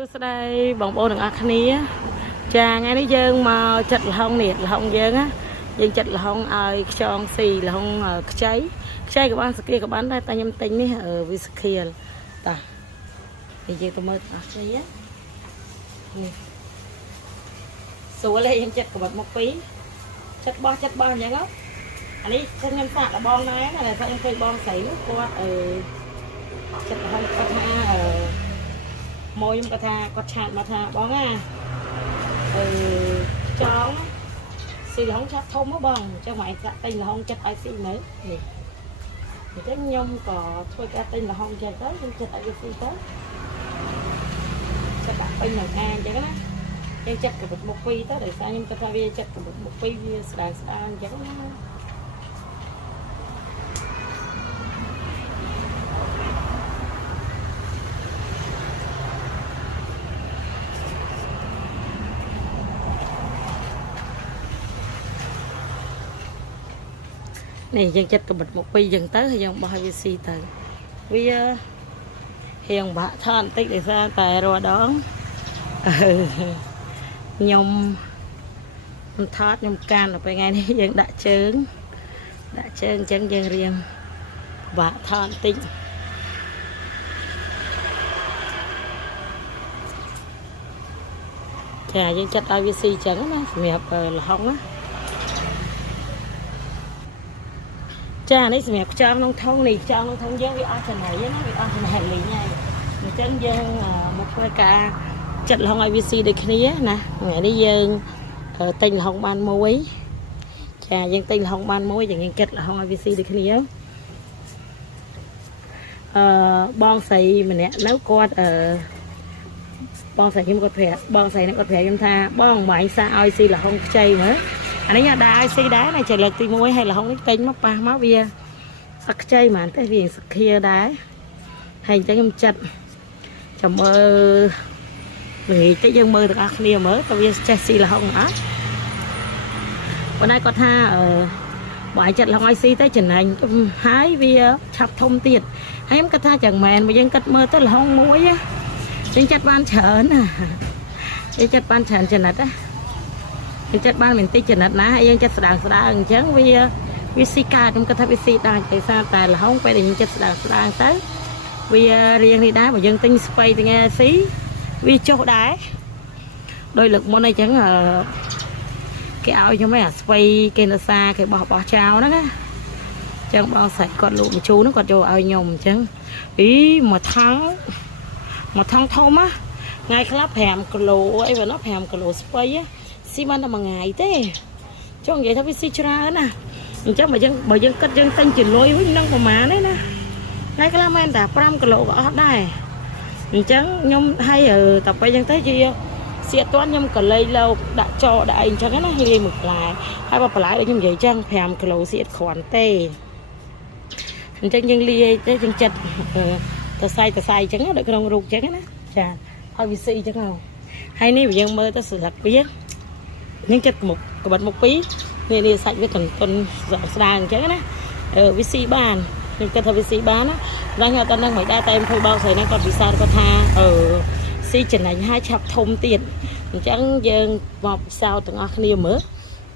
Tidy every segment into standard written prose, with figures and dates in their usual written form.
សួស្តីបងប្អូនទាំងអស់គ្នាចាថ្ងៃនេះយើងមកចាត់លហុងនេះលហុងយើងណាយើងចាត់លហុងឲ្យខ្យងស៊ីលហុងខ្ចីក៏បានសកាក៏បានដែរតែខ្ញុំទិញនេះវាសកាតានិយាយទៅមើលអស់គ្នានេះស្រួលទេយើងចាត់ក្បត់មកពីរចាត់បោះអញ្ចឹងអានេះខ្ញុំសាក់លបងដែរណាតែខ្ញុំឃើញបងស្រីនោះគាត់ចាត់លហុងគាត់ថាមួយខ្ញុំគាត់ថាគាត់ឆាតមកថាបងណាចង់ស៊ីលហុងឆាប់ធំមកបងអញ្ចឹងមកឯងចាក់ទិញលហុងចិត្តឲ្យស៊ីមើលនេះអញ្ចឹងខ្ញុំក៏ធ្វើការទិញលហុងចិត្តទៅខ្ញុំចិត្តឲ្យវាស៊ីទៅចិត្តដាក់ពេញនឹងអាអញ្ចឹងណាយើងចិត្តកបិតមុខពីរទៅដោយសារខ្ញុំគាត់ថាវាចិត្តកបិតមុខពីរវាស្ដាងអញ្ចឹងណានេះយើងចិត្តកបិតមុខពីរអញ្ចឹងទៅហើយយើងបោះឲ្យវាស៊ីទៅវារៀងបាក់ថនបន្តិចដោយសារតែរាល់ដងខ្ញុំថតខ្ញុំកានដល់ពេលថ្ងៃនេះយើងដាក់ជើងអញ្ចឹងយើងរៀងបាក់ថនបន្តិចចាយើងចិត្តឲ្យវាស៊ីអញ្ចឹងណាសម្រាប់លហុងណាចានេះសម្រាប់ខ្យងក្នុងធុងនេះខ្យងក្នុងធុងយើងវាអស់ចំណៃណាវាអស់ចំណៃលេងហើយអញ្ចឹងយើងមកធ្វើការចាត់លហុងឲ្យវាស៊ីដូចគ្នាណាថ្ងៃនេះយើងទិញលហុងបានមួយចាយើងទិញលហុងបានមួយយើងកាត់លហុងឲ្យវាស៊ីដូចគ្នាបងស្រីម្នាក់នៅគាត់បងស្រីខ្ញុំគាត់ប្រាប់បងស្រីនេះគាត់ប្រាប់ខ្ញុំថាបងមកឯងសាឲ្យស៊ីលហុងខ្ចីមើលអានេះដាក់ឲ្យស៊ីដែរណាចេះលើកទី1ហើយលហុងនេះទិញមកប៉ះមកវាអត់ខ្ចីហ្មងតែវាសក្តាដែរហើយអញ្ចឹងខ្ញុំចិត្តចាំមើលល្ងាចតិចយើងមើលទាំងអស់គ្នាមើលតើវាចេះស៊ីលហុងអត់ប៉ុន្តែគាត់ថាបើឲ្យចិត្តលហុងឲ្យស៊ីទៅចំណេញហើយវាឆាប់ធំទៀតហើយខ្ញុំគាត់ថាchẳngមែនបើយើងគិតមើលទៅលហុងមួយយើងចិត្តបានច្រើនណាយើងចិត្តបានច្រើនចំណិតណាយើងចិត្តបានមិនតិចចំណិតណាហើយយើងចិត្តស្ដាងអញ្ចឹងវាស៊ីកើតខ្ញុំគាត់ថាវាស៊ីដែរតែសារតែលហុងពេលដែលយើងចិត្តស្ដាងទៅវារៀងនេះដែរបើយើងទិញស្ពៃទាំងឯស៊ីវាចុះដែរដោយលើកមុនអីចឹងគេឲ្យខ្ញុំឯងអាស្ពៃគេនសាគេបោះចោលហ្នឹងណាអញ្ចឹងបងស្រីគាត់លក់បញ្ជូរហ្នឹងគាត់យកឲ្យខ្ញុំអញ្ចឹងមួយថងធំណាថ្ងៃខ្លះ5គីឡូអីបើនោះ5គីឡូស្ពៃស៊ីបានតែមួយថ្ងៃទេចង់និយាយថាវាស៊ីច្រើនណាអញ្ចឹងបើយើងគិតយើងទិញជាលុយវិញនឹងប្រហែលទេណាថ្ងៃខ្លះមែនតែ5គីឡូក៏អស់ដែរអញ្ចឹងខ្ញុំឲ្យតែពេលអញ្ចឹងទៅជាសៀតទាន់ខ្ញុំក៏លេងលោកដាក់ចោដាក់អីអញ្ចឹងណាលាយមួយផ្លែហើយបើផ្លែដូចខ្ញុំនិយាយចឹង5គីឡូសៀតគ្រាន់ទេអញ្ចឹងយើងលាយទៅយើងចិត្តទៅសាយអញ្ចឹងដូចក្នុងរូបអញ្ចឹងណាចាឲ្យវាស៊ីអញ្ចឹងហើយនេះយើងមើលទៅស្លឹកវាយើងចិត្តក្បិតមុខពីរនេះសាច់វាតុនស្ដាងអញ្ចឹងណាវាស៊ីបានខ្ញុំគិតថាវាស៊ីបានណាដល់ខ្ញុំអត់ដឹងមិនដែរតែខ្ញុំធ្វើបោកស្រីហ្នឹងគាត់ពិសាគាត់ថាស៊ីចំណេញហើយឆាប់ធំទៀតអញ្ចឹងយើងមកពិសោធន៍ទាំងអស់គ្នាមើល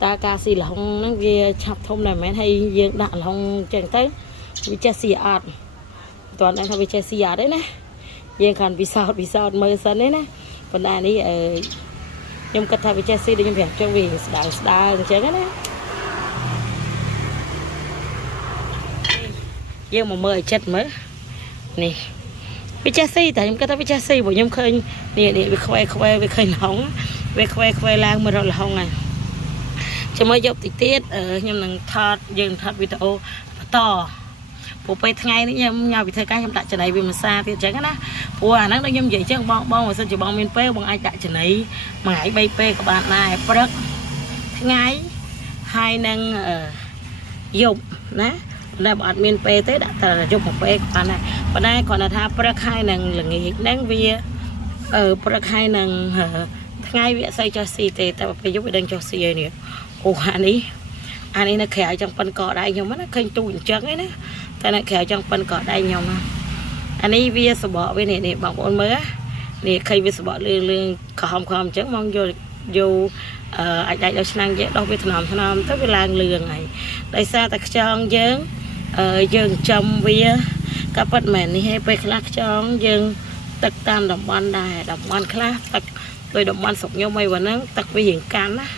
តើការស៊ីលហុងហ្នឹងវាឆាប់ធំដែរមែនហើយយើងដាក់លហុងអញ្ចឹងទៅវាចេះស៊ីអត់មិនទាន់ដឹងថាវាចេះស៊ីអត់ទេណាយើងខានពិសោធន៍មើលសិនទេណាប៉ុន្តែនេះខ្ញុំគិតថាវាចេះស៊ីដូចខ្ញុំប្រាប់ចឹងវាស្ដាងអញ្ចឹងណាយើងមកមើលឲ្យចិត្តមើលនេះវាចេះស៊ីតែខ្ញុំគិតថាវាចេះស៊ីព្រោះខ្ញុំឃើញនេះវាខ្វែវាឃើញលហុងវាខ្វែឡើងមើលរកលហុងហ្នឹងចាំមើលយកតិចទៀតខ្ញុំនឹងយើងថតវីដេអូបន្តព្រោះពេលថ្ងៃនេះខ្ញុំញ៉ាំវិធីការខ្ញុំដាក់ចំណីវាមួយសាទៀតអញ្ចឹងណាព្រោះអាហ្នឹងដូចខ្ញុំនិយាយអញ្ចឹងបងបើសិនជាបងមានពេលបងអាចដាក់ចំណីមួយថ្ងៃ3ពេលក៏បានដែរព្រឹកថ្ងៃហើយនឹងយប់ណាតែបើអត់មានពេលទេដាក់តែយប់មួយពេលក៏បានដែរប៉ុន្តែគាត់ថាព្រឹកហើយនឹងល្ងាចហ្នឹងវាព្រឹកហើយនឹងថ្ងៃវាអត់សូវចោះស៊ីទេតែពេលយប់វាដឹងចោះស៊ីហើយនេះអូអានេះនៅក្រៅចង់ប៉ិនកដៃខ្ញុំណាឃើញទូអញ្ចឹងឯណាតែនៅក្រៅចង់ប៉ិនកដៃខ្ញុំណាអានេះវាសបកវានេះបងប្អូនមើល นี่ใครวิศวะเรื่องความจังมองอยู่ไอ้ได้เราชนะเยอะเราไปถนอมต้องไปล้างเรื่องไงได้ซาแต่จองเยิงยังจำเวียกับปัดแม่นี่ให้ไปคลาจองยังตักตามดอกบอลได้ดอกบอลคลาตักโดยดอกบอลสกยมไม่วันนั้นตักไปเห็นกันนะ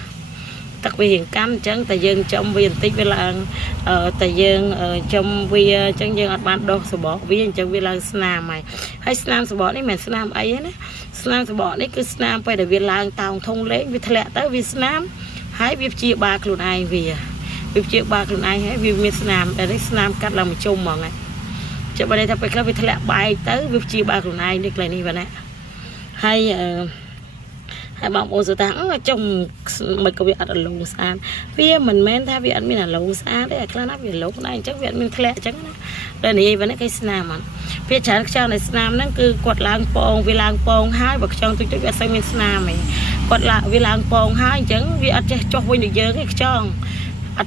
ตักไปเห็นกันจังแต่ยังจำเวียนติดเวลาแต่ยังจำเวียจังยังอัดบ้านดอกสบอเวียจังเวลาสนามใหม่ให้สนามสบอนี่เหมือนสนามไอ้นะสนามสบอนี่คือสนามไปแต่เวลาตาวทงเล็กวิทยาเตอร์วิสนามให้วิบจีบาคลุนไอเวียวิบจีบาคลุนไอให้วิบมีสนามแต่ในสนามกัดเราไม่จมมองไงจะไปได้ถ้าไปครับวิทยาใบเตอร์วิบจีบาคลุนไอนี่อะไรนี่วะเนี่ยให้บางโอสุดท้ายจงมันก็วิอัดลงสารพี่มันแม้ถ้าวิอัดมีน่ะลงสารได้คลานับวิลงได้จังวิอัดมีทะเลจังนะแล้วนี่วันนี้ใครสนามมันพี่ชายเจ้าในสนามนั่นคือกดล้างปองวิล้างปองให้บอกช่องตุ๊กตุ๊กวิอัดใส่มีสนามไหมกดละวิล้างปองให้จังวิอัดจะจ่อวิ่งเยอะไอ้ช่องอัด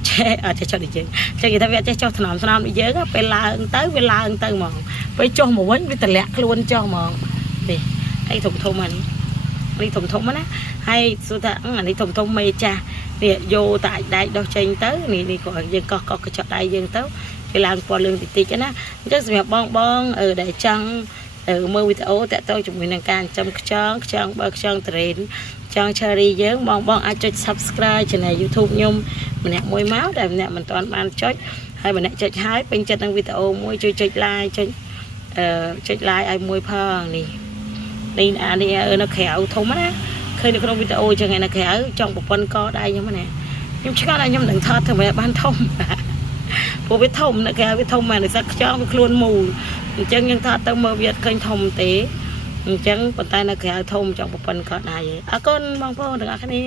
จะจ่อดีจังจังถ้าวิอัดจะจ่อถนอมสนามเยอะก็ไปล้างเต้เวลาเต้มองไปจ่อหมวนวิตะเละคล้วนจ่อมองนี่ไอ้ถมทมันนี่ถมนะให้สุดท้ายอันนี้ถมไม่จ้าเนี่ยโยtại đây đâu tranh tớiนี่còn dân có cái chỗ đây dân tới thì làm qua lương thì chứ na chắc là bong ở đại trăng ở mưa video tại tôi chúng mình đang can trong trang bậc trang trend trang cherry dướng bong ai cho subscribe trên này YouTube nhung mình nè môi máu để mình toàn ban chốt hay mình nè chốt hái bên trên đang video môi chơi like chơi like ai môi phơ nè đi đi nó khéo thùng áเคยในคลิปวิดีโอจะไงนะแค่จ้องปปนก็ได้ยังไงยังชักอะไรยังหนึ่งทอดทำไมบ้านทมพวกไปทมนะแกไปทมมาในสักจ้องไปคล้วนหมูจังยังทอดตั้งมือเวียดเคยทมเต๋จังปนใต้นะแค่ทมจ้องปปนก็ได้อ่ะก้นบางพ่อถึงอ่ะแค่นี้